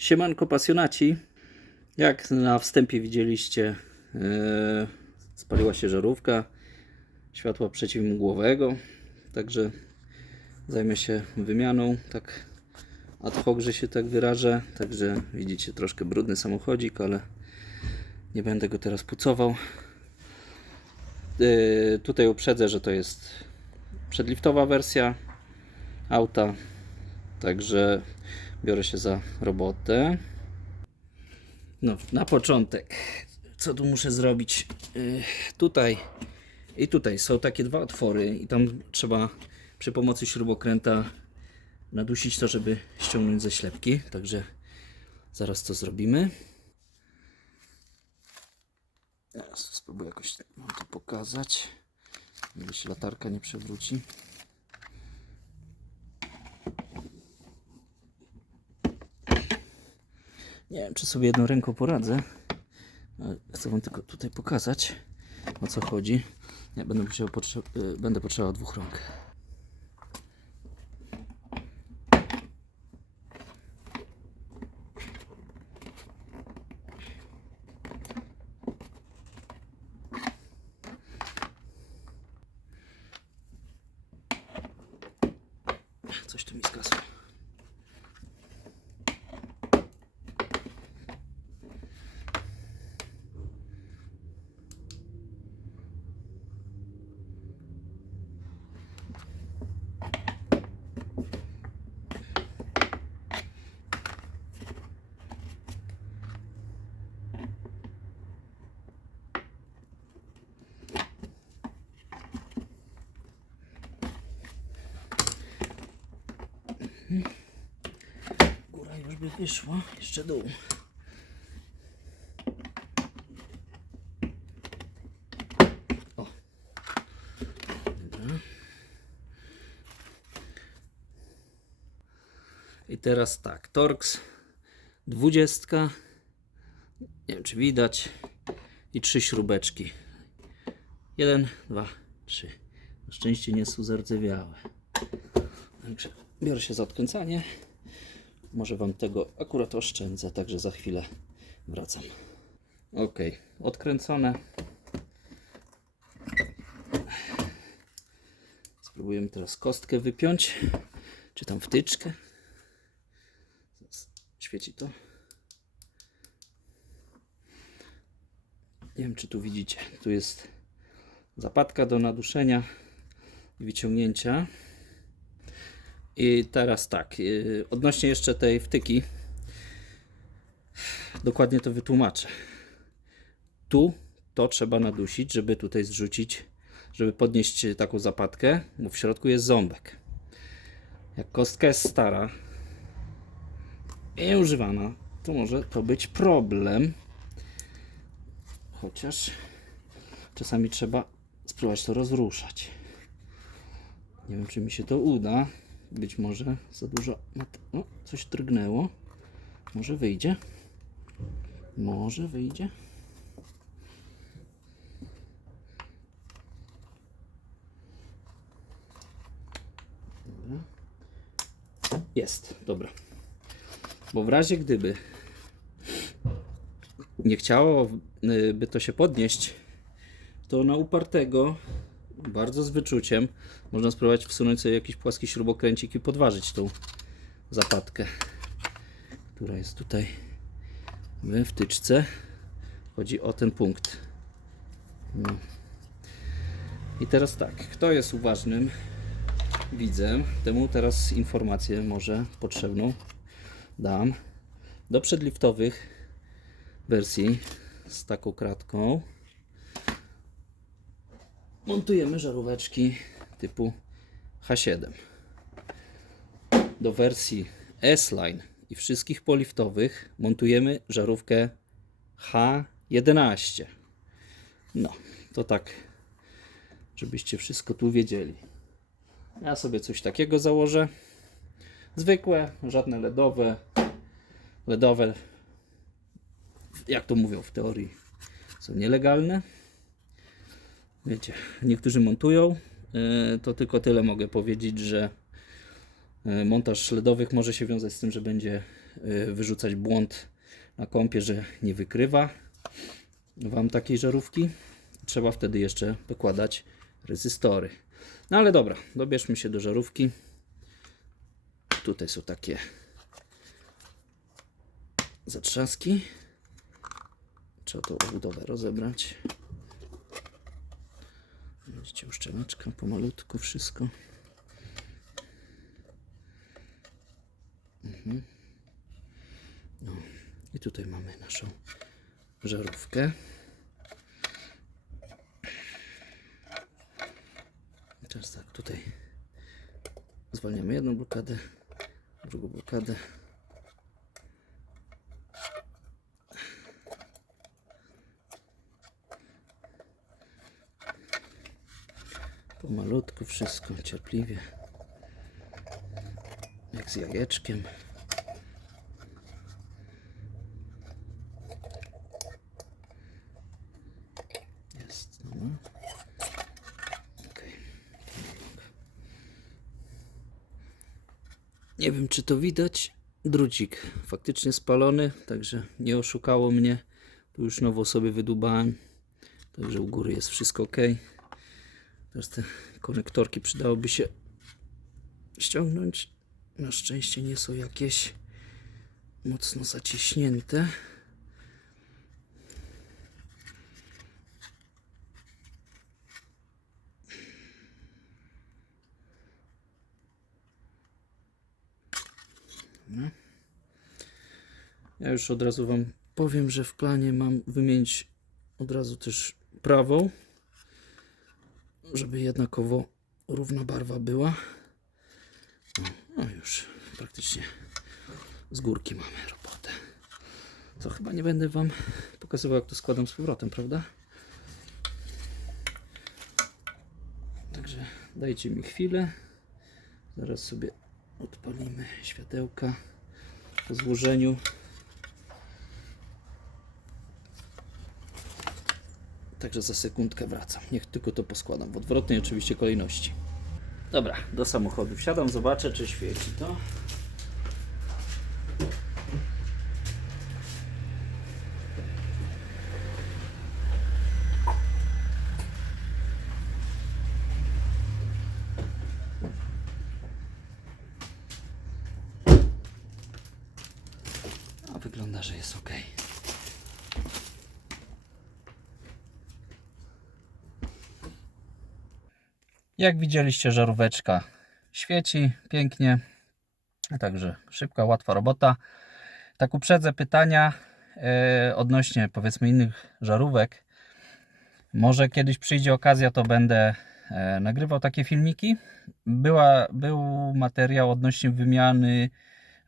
Siemanko pasjonaci. Jak na wstępie widzieliście, e, spaliła się żarówka światła przeciwmgłowego. Także zajmę się wymianą, tak ad hoc, że się tak wyrażę. Także widzicie troszkę brudny samochodzik, ale nie będę go teraz pucował. E, tutaj uprzedzę, że to jest przedliftowa wersja auta. Także biorę się za robotę. No, na początek, co tu muszę zrobić? Yy, tutaj i tutaj są takie dwa otwory, i tam trzeba przy pomocy śrubokręta nadusić to, żeby ściągnąć ze ślepki. Także zaraz to zrobimy. Teraz spróbuję jakoś wam to pokazać. Się latarka nie przewróci. Nie wiem, czy sobie jedną ręką poradzę. ale Chcę Wam tylko tutaj pokazać, o co chodzi. Nie, będę, musiał potrze- y, będę potrzebował dwóch rąk. Coś tu mi zgasło. Góra już by wyszła, jeszcze dół. I teraz tak, Torx 20. Nie wiem czy widać. I trzy śrubeczki. Jeden, dwa, trzy. Na szczęście nie są zardzewiałe. Także biorę się za odkręcanie. Może Wam tego akurat oszczędzę, także za chwilę wracam. Ok, odkręcone. Spróbujemy teraz kostkę wypiąć, czy tam wtyczkę. Świeci to. Nie wiem, czy tu widzicie. Tu jest zapadka do naduszenia i wyciągnięcia. I teraz tak, yy, odnośnie jeszcze tej wtyki, dokładnie to wytłumaczę. Tu to trzeba nadusić, żeby tutaj zrzucić, żeby podnieść taką zapadkę, bo w środku jest ząbek. Jak kostka jest stara i nieużywana, to może to być problem. Chociaż czasami trzeba spróbować to rozruszać. Nie wiem, czy mi się to uda. Być może za dużo. O, coś drgnęło. Może wyjdzie. Może wyjdzie. Dobra. Jest, dobra. Bo w razie gdyby nie chciało y, by to się podnieść, to na upartego bardzo z wyczuciem można spróbować wsunąć sobie jakiś płaski śrubokręcik i podważyć tą zapadkę, która jest tutaj we wtyczce. Chodzi o ten punkt. No. I teraz tak, kto jest uważnym widzem, temu teraz informację może potrzebną dam. Do przedliftowych wersji z taką kratką montujemy żaróweczki typu H7. Do wersji S-Line i wszystkich poliftowych montujemy żarówkę H11. No, to tak, żebyście wszystko tu wiedzieli. Ja sobie coś takiego założę. Zwykłe, żadne LEDowe. LEDowe, jak to mówią w teorii, są nielegalne. Wiecie, niektórzy montują. e, To tylko tyle mogę powiedzieć, że e, montaż LEDowych może się wiązać z tym, że będzie y, wyrzucać błąd na kompie, że nie wykrywa Wam takiej żarówki. Trzeba wtedy jeszcze dokładać rezystory. No ale dobra, dobierzmy się do żarówki. Tutaj są takie zatrzaski. Trzeba tą obudowę rozebrać. Widzicie, uszczeleczka pomalutku, wszystko. Mhm. No. I tutaj mamy naszą żarówkę. Teraz tak, tutaj zwalniamy jedną blokadę, drugą blokadę. Pomalutku wszystko, cierpliwie. Jak z jajeczkiem. Jest, no. Okej. Nie wiem, czy to widać. Drucik faktycznie spalony, także nie oszukało mnie. Tu już nowo sobie wydubałem. Także u góry jest wszystko ok. Teraz te konektorki przydałoby się ściągnąć. Na szczęście nie są jakieś mocno zaciśnięte. Ja już od razu Wam powiem, że w planie mam wymienić od razu też prawą, żeby jednakowo równa barwa była. No już praktycznie z górki mamy robotę. To chyba nie będę Wam pokazywał, jak to składam z powrotem, prawda? Także dajcie mi chwilę. Zaraz sobie odpalimy światełka po złożeniu. Także za sekundkę wracam. Niech tylko to poskładam w odwrotnej oczywiście kolejności. Dobra, do samochodu wsiadam, zobaczę czy świeci to. A wygląda, że jest ok. Jak widzieliście, żaróweczka świeci pięknie. Także szybka, łatwa robota. Tak uprzedzę pytania e, odnośnie powiedzmy innych żarówek. Może kiedyś przyjdzie okazja, to będę e, nagrywał takie filmiki. Była, był materiał odnośnie wymiany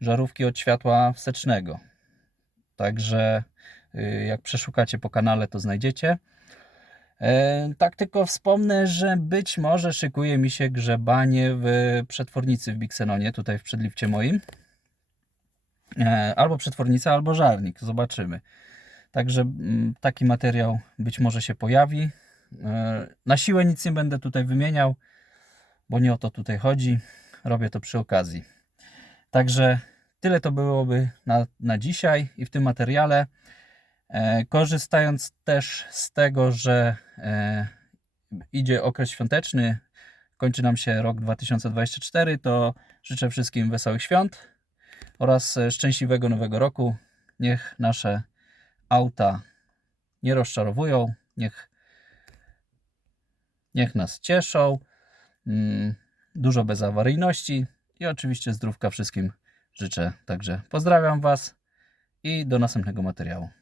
żarówki od światła wstecznego. Także y, jak przeszukacie po kanale, to znajdziecie. E, Tak tylko wspomnę, że być może szykuje mi się grzebanie w przetwornicy w Bixenonie, tutaj w przedlifcie moim. E, Albo przetwornica, albo żarnik, zobaczymy. Także mm, taki materiał być może się pojawi. E, Na siłę nic nie będę tutaj wymieniał, bo nie o to tutaj chodzi. Robię to przy okazji. Także tyle to byłoby na, na dzisiaj i w tym materiale. E, Korzystając też z tego, że e, idzie okres świąteczny, kończy nam się rok 2024, to życzę wszystkim wesołych świąt oraz e, szczęśliwego nowego roku. Niech nasze auta nie rozczarowują, niech, niech nas cieszą, mm, dużo bezawaryjności i oczywiście zdrówka wszystkim życzę. Także pozdrawiam Was i do następnego materiału.